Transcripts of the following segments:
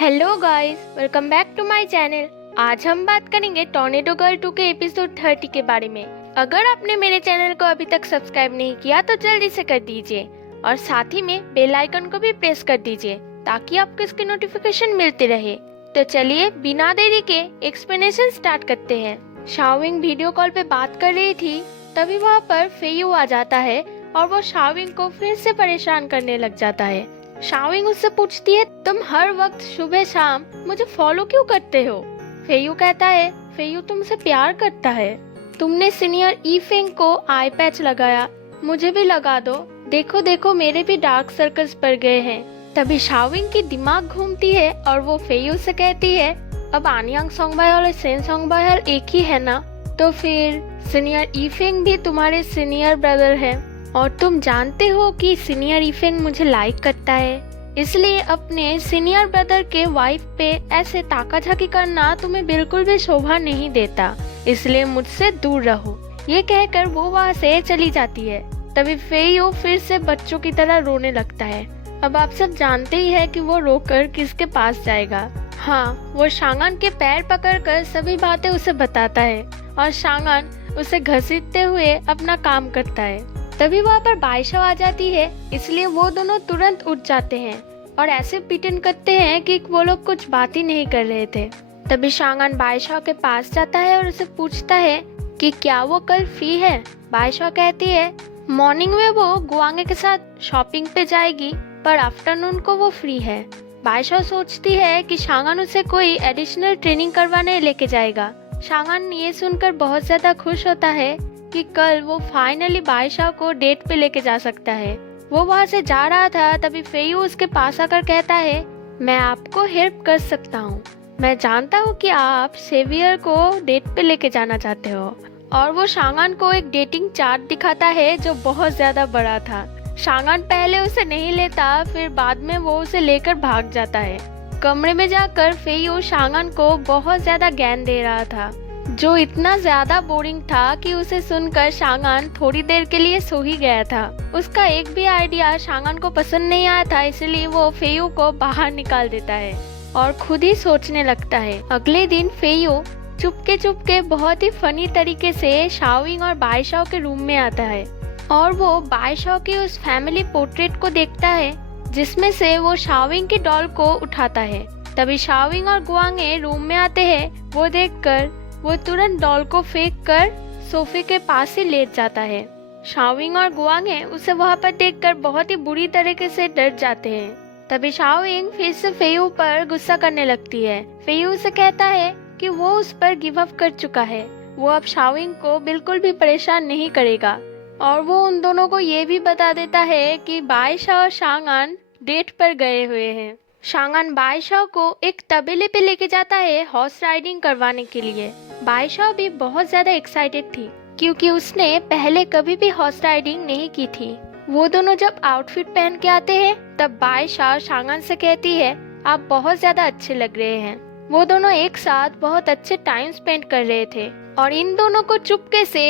Hello guys, welcome back to my channel. आज हम बात करेंगे टॉर्नेडो गर्ल 2 के एपिसोड 30 के बारे में। अगर आपने मेरे चैनल को अभी तक सब्सक्राइब नहीं किया तो जल्दी से कर दीजिए और साथ ही में बेल आइकन को भी प्रेस कर दीजिए ताकि आपको इसकी नोटिफिकेशन मिलती रहे। तो चलिए बिना देरी के एक्सप्लेनेशन स्टार्ट करते हैं। शाओविंग वीडियो कॉल पे बात कर रही थी, तभी वहाँ पर फेयू आ जाता है और वो शाओविंग को फिर से परेशान करने लग जाता है। शाओविंग उससे पूछती है, तुम हर वक्त सुबह शाम मुझे फॉलो क्यों करते हो? फेयू कहता है, फेयू तुमसे प्यार करता है। तुमने सीनियर ईफेंग को आई पैच लगाया, मुझे भी लगा दो। देखो देखो मेरे भी डार्क सर्कल्स पड़ गए हैं। तभी शाओविंग की दिमाग घूमती है और वो फेयू से कहती है, अब आनियांग सोंगबाई और सेन सोंगबाई एक ही है ना, तो फिर सीनियर ईफेंग भी तुम्हारे सीनियर ब्रदर है और तुम जानते हो कि सीनियर ईफेंग मुझे लाइक करता है, इसलिए अपने सीनियर ब्रदर के वाइफ पे ऐसे ताकाझाकी करना तुम्हें बिल्कुल भी शोभा नहीं देता, इसलिए मुझसे दूर रहो। ये कहकर वो वहाँ से चली जाती है। तभी फेयू फिर से बच्चों की तरह रोने लगता है। अब आप सब जानते ही है कि वो रोकर किसके पास जाएगा। हाँ, वो शांगन के पैर पकड़कर सभी बातें उसे बताता है और शांगन उसे घसीटते हुए अपना काम करता है। तभी वहाँ पर बाइशाओ आ जाती है, इसलिए वो दोनों तुरंत उठ जाते हैं और ऐसे प्रिटेंड करते हैं कि वो लोग कुछ बात ही नहीं कर रहे थे। तभी शांगन बाइशाओ के पास जाता है और उसे पूछता है कि क्या वो कल फ्री है। बाइशाओ कहती है मॉर्निंग में वो गुआंगे के साथ शॉपिंग पे जाएगी, पर आफ्टरनून को वो फ्री है। बाइशाओ सोचती है कि शांगन उसे कोई एडिशनल ट्रेनिंग करवाने लेके जाएगा। शांगन ये सुनकर बहुत ज्यादा खुश होता है कि कल वो फाइनली बाइशाओ को डेट पे लेके जा सकता है। वो वहाँ से जा रहा था, तभी फेयू उसके पास आकर कहता है, मैं आपको हेल्प कर सकता हूँ। मैं जानता हूँ कि आप सेवियर को डेट पे लेके जाना चाहते हो। और वो शांगन को एक डेटिंग चार्ट दिखाता है जो बहुत ज्यादा बड़ा था। शांगन पहले उसे नहीं लेता, फिर बाद में वो उसे लेकर भाग जाता है। कमरे में जाकर फेयू शांगन को बहुत ज्यादा ज्ञान दे रहा था, जो इतना ज्यादा बोरिंग था कि उसे सुनकर शांगन थोड़ी देर के लिए सो ही गया था। उसका एक भी आइडिया शांगन को पसंद नहीं आया था, इसलिए वो फेयू को बाहर निकाल देता है और खुद ही सोचने लगता है। अगले दिन फेयू चुपके चुपके बहुत ही फनी तरीके से शाओविंग और बाइशाओ के रूम में आता है और वो बाइशाओ की उस फैमिली पोर्ट्रेट को देखता है जिसमें से वो शाओविंग की डॉल को उठाता है। तभी शाओविंग और गुआंगे रूम में आते हैं। वो देखकर वो तुरंत डॉल को फेंक कर सोफे के पास ही लेट जाता है। शाओविंग और गुआंगे उसे वहाँ पर देखकर बहुत ही बुरी तरीके से डर जाते हैं। तभी शाओविंग फिर से फेयू पर गुस्सा करने लगती है। फेयू से कहता है कि वो उस पर गिव अप कर चुका है, वो अब शाओविंग को बिल्कुल भी परेशान नहीं करेगा। और वो उन दोनों को ये भी बता देता है कि बाइशाओ और शांगन डेट पर गए हुए हैं। शांगन बाइशाओ को एक तबेले पे लेके जाता है हॉर्स राइडिंग करवाने के लिए। बाइशाओ भी बहुत ज्यादा एक्साइटेड थी क्योंकि उसने पहले कभी भी हॉर्स राइडिंग नहीं की थी। वो दोनों जब आउटफिट पहन के आते हैं तब बाइशाओ शांगन से कहती है, आप बहुत ज्यादा अच्छे लग रहे हैं। वो दोनों एक साथ बहुत अच्छे टाइम स्पेंड कर रहे थे और इन दोनों को चुपके से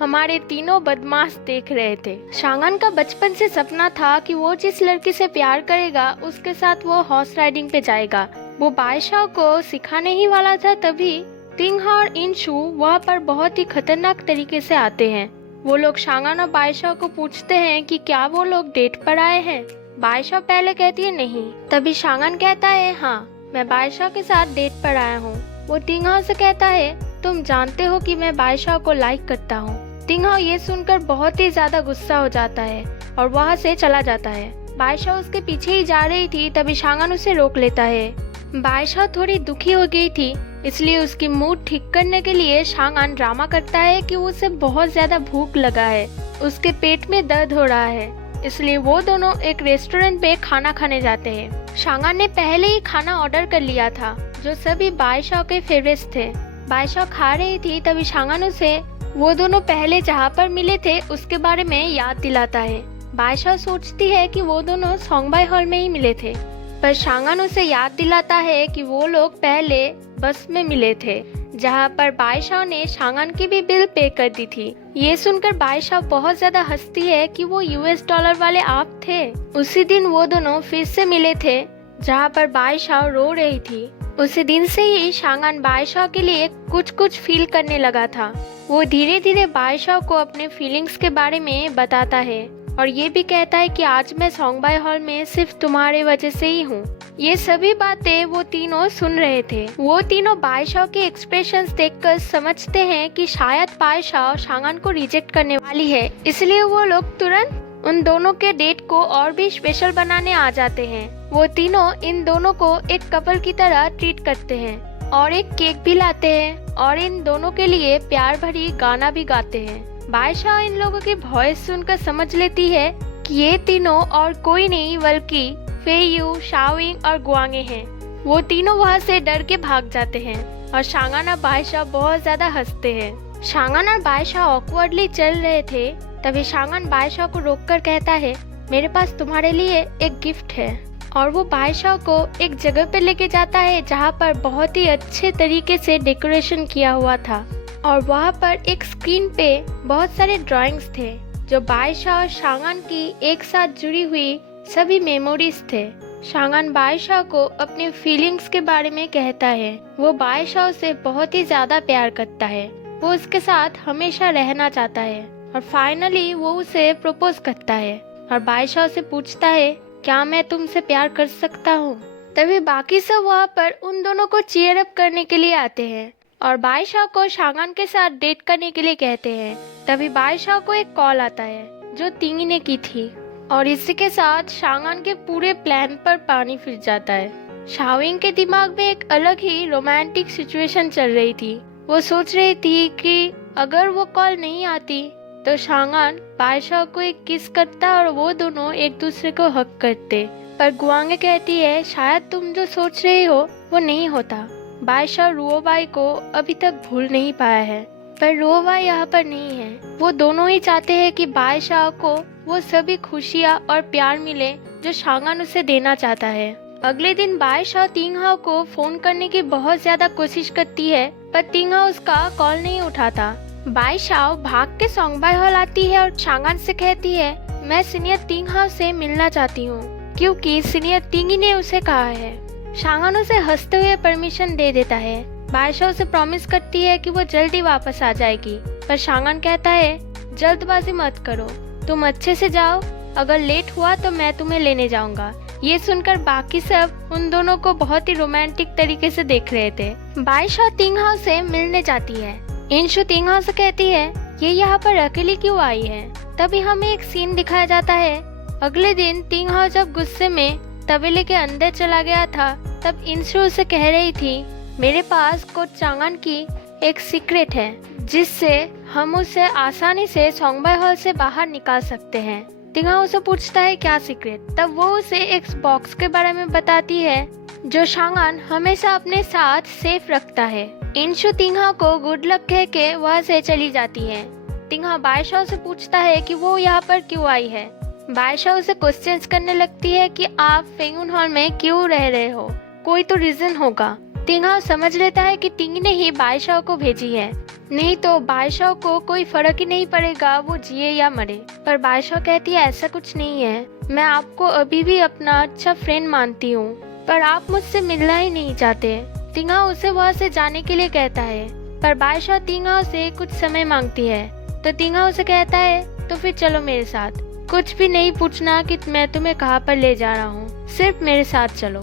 हमारे तीनों बदमाश देख रहे थे। शांगन का बचपन से सपना था कि वो जिस लड़की से प्यार करेगा उसके साथ वो हॉर्स राइडिंग पे जाएगा। वो बाइशाओ को सिखाने ही वाला था, तभी तिंगहा और इंशु वहाँ पर बहुत ही खतरनाक तरीके से आते हैं। वो लोग शांगन और बाइशाओ को पूछते हैं कि क्या वो लोग डेट पर आए हैं। बाइशाओ पहले कहती है नहीं। तभी शांगन कहता है, हाँ मैं बाइशाओ के साथ डेट पर आया हूँ। वो तिंगहा से कहता है, तुम जानते हो कि मैं बाइशाओ को लाइक करता हूँ। तिंगहा ये सुनकर बहुत ही ज्यादा गुस्सा हो जाता है और वहाँ से चला जाता है। बाइशाओ उसके पीछे ही जा रही थी, तभी शांगन उसे रोक लेता है। बाइशाओ थोड़ी दुखी हो गई थी, इसलिए उसकी मूड ठीक करने के लिए शांगन ड्रामा करता है कि उसे बहुत ज्यादा भूख लगा है, उसके पेट में दर्द हो रहा है, इसलिए वो दोनों एक रेस्टोरेंट पे खाना खाने जाते हैं। शांगन ने पहले ही खाना ऑर्डर कर लिया था जो सभी बाइशाओ के फेवरेट्स थे। बाइशाओ खा रही थी, तभी शांगन उसे वो दोनों पहले जहाँ पर मिले थे उसके बारे में याद दिलाता है। बाइशाओ सोचती है कि वो दोनों सोंगबाई हॉल में ही मिले थे, पर शांगन उसे याद दिलाता है कि वो लोग पहले बस में मिले थे जहाँ पर बाइशाओ ने शांगन की भी बिल पे कर दी थी। ये सुनकर बाइशाओ बहुत ज्यादा हंसती है कि वो US डॉलर वाले आप थे। उसी दिन वो दोनों फिर से मिले थे जहाँ पर बादशाह रो रही थी। उसी दिन से ही शांगन बादशाह के लिए कुछ कुछ फील करने लगा था। वो धीरे धीरे बादशाह को अपने फीलिंग्स के बारे में बताता है और ये भी कहता है कि आज मैं सोंगबाई हॉल में सिर्फ तुम्हारे वजह से ही हूँ। ये सभी बातें वो तीनों सुन रहे थे। वो तीनों बादशाह के एक्सप्रेशंस देखकर समझते हैं कि शायद बादशाह शांगन को रिजेक्ट करने वाली है, इसलिए वो लोग तुरंत उन दोनों के डेट को और भी स्पेशल बनाने आ जाते हैं। वो तीनों इन दोनों को एक कपल की तरह ट्रीट करते हैं और एक केक भी लाते हैं और इन दोनों के लिए प्यार भरी गाना भी गाते हैं। बादशाह इन लोगों की वॉइस सुनकर समझ लेती है कि ये तीनों और कोई नहीं बल्कि फेयू, शाओइंग और गुआंगे हैं। वो तीनों वहाँ से डर के भाग जाते हैं और शांगन और बादशाह बहुत ज्यादा हंसते हैं। शांगन और बादशाह ऑकवर्डली चल रहे थे, तभी शांगन बादशाह को रोककर कहता है, मेरे पास तुम्हारे लिए एक गिफ्ट है। और वो बादशाह को एक जगह पे लेके जाता है जहाँ पर बहुत ही अच्छे तरीके से डेकोरेशन किया हुआ था और वहाँ पर एक स्क्रीन पे बहुत सारे ड्राइंग्स थे जो बादशाह और शांगन की एक साथ जुड़ी हुई सभी मेमोरीज थे। शांगन बादशाह को अपने फीलिंग्स के बारे में कहता है। वो बादशाह से बहुत ही ज्यादा प्यार करता है, वो उसके साथ हमेशा रहना चाहता है और फाइनली वो उसे प्रपोज करता है और बादशाह से पूछता है, क्या मैं तुमसे प्यार कर सकता हूँ? तभी बाकी सब वहाँ पर उन दोनों को चीयर अप करने के लिए आते हैं और बादशाह को शांगन के साथ डेट करने के लिए कहते हैं। तभी बादशाह को एक कॉल आता है जो तिंगी ने की थी और इसी के साथ शांगन के पूरे प्लान पर पानी फिर जाता है। शाओइंग के दिमाग में एक अलग ही रोमांटिक सिचुएशन चल रही थी। वो सोच रही थी कि अगर वो कॉल नहीं आती तो शांगन बादशाह को एक किस करता और वो दोनों एक दूसरे को हक करते, पर गुआंगे कहती है, शायद तुम जो सोच रहे हो वो नहीं होता। बादशाह रुओबाई को अभी तक भूल नहीं पाया है, पर रुओबाई यहाँ पर नहीं है। वो दोनों ही चाहते हैं कि बादशाह को वो सभी खुशियाँ और प्यार मिले जो शांगन उसे देना चाहता है। अगले दिन बादशाह तिंगहाओ को फोन करने की बहुत ज्यादा कोशिश करती है, पर तिंगहाओ उसका कॉल नहीं उठाता। बादशाह भाग के सोंगबाई हॉल आती है और शांगन से कहती है, मैं सीनियर तिंगहाओ से मिलना चाहती हूँ क्योंकि सीनियर तिंगी ने उसे कहा है। शांगन उसे हंसते हुए परमिशन दे देता है। बादशाह उसे प्रॉमिस करती है कि वो जल्दी वापस आ जाएगी, पर शांगन कहता है, जल्दबाजी मत करो, तुम अच्छे से जाओ, अगर लेट हुआ तो मैं तुम्हें लेने जाऊंगा। ये सुनकर बाकी सब उन दोनों को बहुत ही रोमांटिक तरीके से देख रहे थे। बादशाह तिंगहाओ से मिलने जाती है। इंशु तिंगहाओ से कहती है, ये यहाँ पर अकेली क्यों आई है? तभी हमें एक सीन दिखाया जाता है। अगले दिन तिंगहाओ जब गुस्से में तबेले के अंदर चला गया था, तब इंशु उसे कह रही थी, मेरे पास कोच चांगन की एक सीक्रेट है जिससे हम उसे आसानी से सोंगबाई हॉल से बाहर निकाल सकते हैं। तिंगहाओ उसे पूछता है, क्या सीक्रेट? तब वो उसे एक बॉक्स के बारे में बताती है जो शांगन हमेशा अपने साथ सेफ रखता है। इंशु तिंगहाओ को गुड लक कह के वहाँ से चली जाती है। तिंगहाओ बादशाह से पूछता है कि वो यहाँ पर क्यों आई है। बादशाह उसे क्वेश्चंस करने लगती है कि आप फेंगुन हॉल में क्यों रह रहे हो, कोई तो रीजन होगा। तिंगहाओ समझ लेता है कि तिंगी ने ही बादशाह को भेजी है, नहीं तो बादशाह को कोई फर्क ही नहीं पड़ेगा वो जिए या मरे। पर बादशाह कहती है, ऐसा कुछ नहीं है, मैं आपको अभी भी अपना अच्छा फ्रेंड मानती हूँ, पर आप मुझसे मिलना ही नहीं चाहते। तिंगहाओ उसे वहाँ से जाने के लिए कहता है, पर बादशाह तिंगहाओ से कुछ समय मांगती है। तो तिंगहाओ उसे कहता है, तो फिर चलो मेरे साथ, कुछ भी नहीं पूछना कि मैं तुम्हें कहाँ पर ले जा रहा हूँ, सिर्फ मेरे साथ चलो।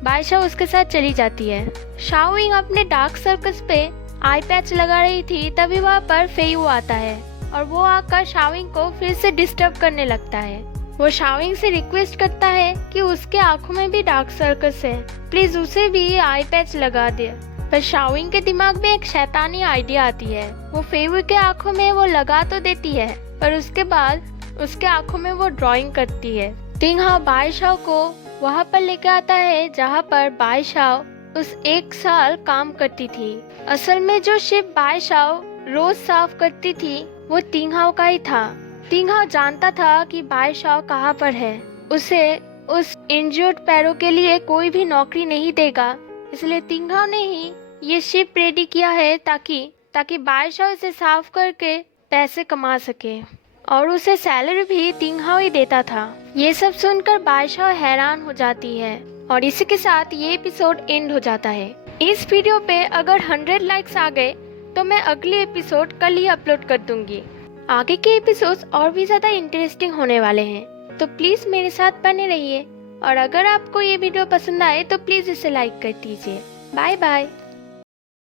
बादशाह उसके साथ चली जाती है। शाओइंग अपने डार्क सर्कस पे आई पैच लगा रही थी, तभी वहाँ पर फेयू आता है और वो आकर शाओइंग को फिर से डिस्टर्ब करने लगता है। वो शाओइंग से रिक्वेस्ट करता है कि उसके आंखों में भी डार्क सर्कस है, प्लीज उसे भी आई पैच लगा दे। पर शाओइंग के दिमाग में एक शैतानी आइडिया आती है। वो फेयू के आंखों में वो लगा तो देती है, पर उसके बाद उसके आंखों में वो ड्राइंग करती है। तिंगहाओ बादशाह को वहाँ पर लेकर आता है जहाँ पर बादशाह उस एक साल काम करती थी। असल में जो शिप बादशाह रोज साफ करती थी वो तिंगहाओ का ही था। तिंगहाओ जानता था कि बादशाह कहाँ पर है, उसे उस इंजर्ड पैरों के लिए कोई भी नौकरी नहीं देगा, इसलिए तिंगहाओ ने ही ये शिप रेडी किया है ताकि बादशाह इसे साफ करके पैसे कमा सके और उसे सैलरी भी तिंगहाओ ही देता था। ये सब सुनकर बादशाह हैरान हो जाती है और इसी के साथ ये एपिसोड एंड हो जाता है। इस वीडियो पे अगर 100 लाइक्स आ गए तो मैं अगले एपिसोड कल ही अपलोड कर दूंगी। आगे के एपिसोड्स और भी ज़्यादा इंटरेस्टिंग होने वाले हैं, तो प्लीज़ मेरे साथ बने रहिए। और अगर आपको ये वीडियो पसंद आए तो प्लीज़ इसे लाइक कर दीजिए। Bye bye.